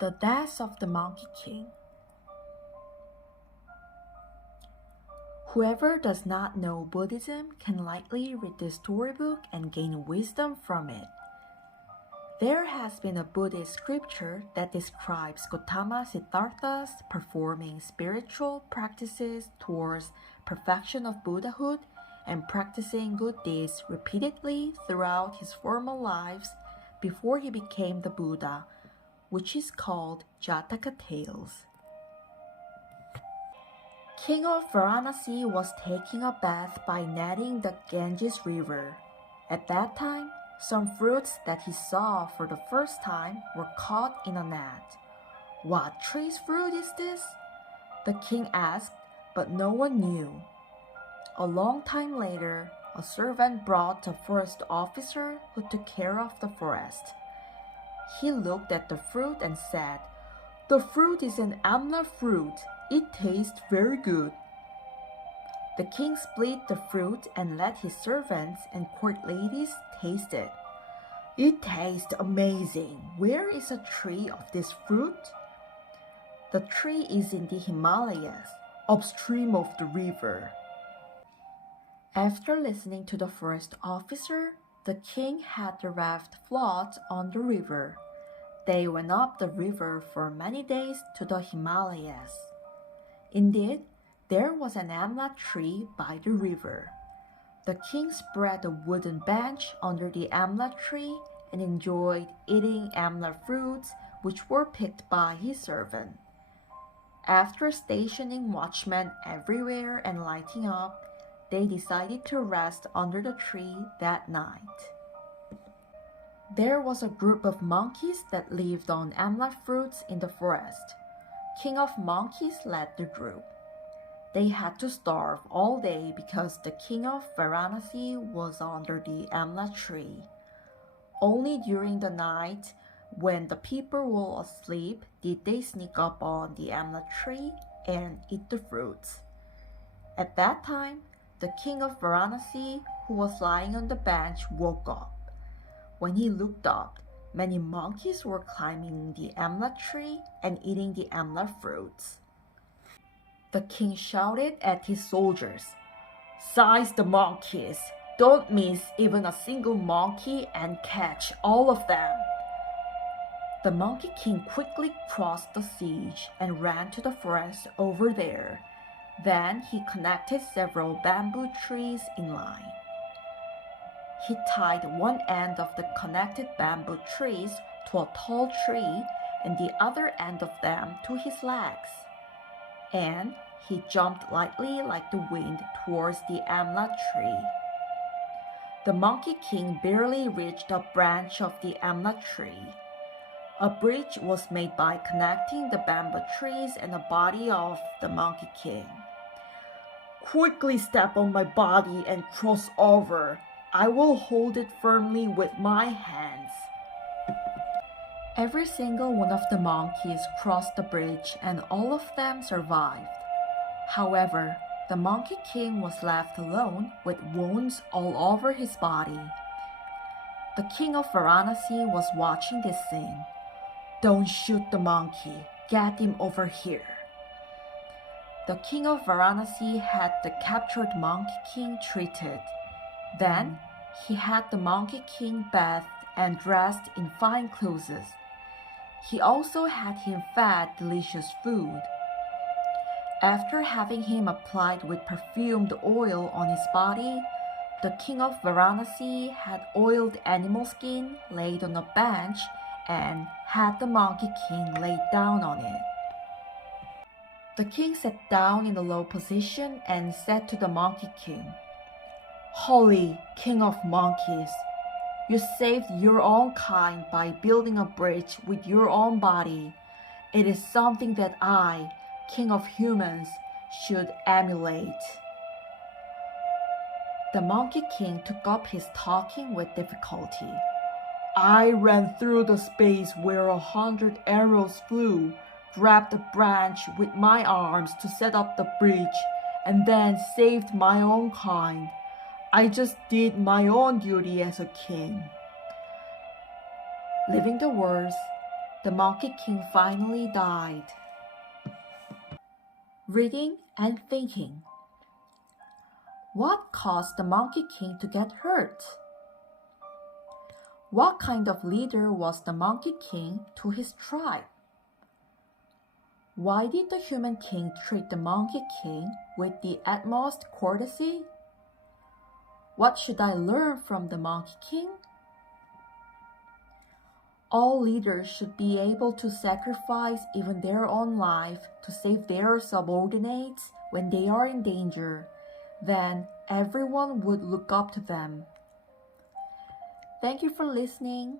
The Death of the Monkey King. Whoever does not know Buddhism can likely read this storybook and gain wisdom from it. There has been a Buddhist scripture that describes Gautama Siddhartha's performing spiritual practices towards perfection of Buddhahood and practicing good deeds repeatedly throughout his former lives before he became the Buddha, which is called Jataka Tales. King of Varanasi was taking a bath by netting the Ganges River. At that time, some fruits that he saw for the first time were caught in a net. "What tree's fruit is this?" the king asked, but no one knew. A long time later, a servant brought a forest officer who took care of the forest. He looked at the fruit and said, "The fruit is an amla fruit. It tastes very good." The king split the fruit and let his servants and court ladies taste it. "It tastes amazing. Where is a tree of this fruit?" "The tree is in the Himalayas, upstream of the river." After listening to the forest officer, the king had the raft float on the river. They went up the river for many days to the Himalayas. Indeed, there was an amla tree by the river. The king spread a wooden bench under the amla tree and enjoyed eating amla fruits, which were picked by his servant. After stationing watchmen everywhere and lighting up, they decided to rest under the tree that night. There was a group of monkeys that lived on amla fruits in the forest. King of Monkeys led the group. They had to starve all day because the king of Varanasi was under the amla tree. Only during the night, when the people were asleep, did they sneak up on the amla tree and eat the fruits. At that time, the king of Varanasi, who was lying on the bench, woke up. When he looked up, many monkeys were climbing the amla tree and eating the amla fruits. The king shouted at his soldiers, "Seize the monkeys! Don't miss even a single monkey and catch all of them!" The Monkey King quickly crossed the siege and ran to the forest over there. Then he connected several bamboo trees in line. He tied one end of the connected bamboo trees to a tall tree and the other end of them to his legs. And he jumped lightly like the wind towards the amla tree. The Monkey King barely reached a branch of the amla tree. A bridge was made by connecting the bamboo trees and the body of the Monkey King. "Quickly step on my body and cross over. I will hold it firmly with my hands." Every single one of the monkeys crossed the bridge and all of them survived. However, the Monkey King was left alone with wounds all over his body. The king of Varanasi was watching this scene. "Don't shoot the monkey. Get him over here." The king of Varanasi had the captured Monkey King treated. Then he had the Monkey King bathed and dressed in fine clothes. He also had him fed delicious food. After having him applied with perfumed oil on his body, the king of Varanasi had oiled animal skin laid on a bench and had the Monkey King laid down on it. The king sat down in a low position and said to the Monkey King, "Holy King of Monkeys, you saved your own kind by building a bridge with your own body. It is something that I, King of Humans, should emulate." The Monkey King took up his talking with difficulty. "I ran through the space where 100 arrows flew, grabbed a branch with my arms to set up the bridge, and then saved my own kind. I just did my own duty as a king." Leaving the words, the Monkey King finally died. Reading and thinking. What caused the Monkey King to get hurt? What kind of leader was the Monkey King to his tribe? Why did the Human King treat the Monkey King with the utmost courtesy? What should I learn from the Monkey King? All leaders should be able to sacrifice even their own life to save their subordinates when they are in danger. Then everyone would look up to them. Thank you for listening.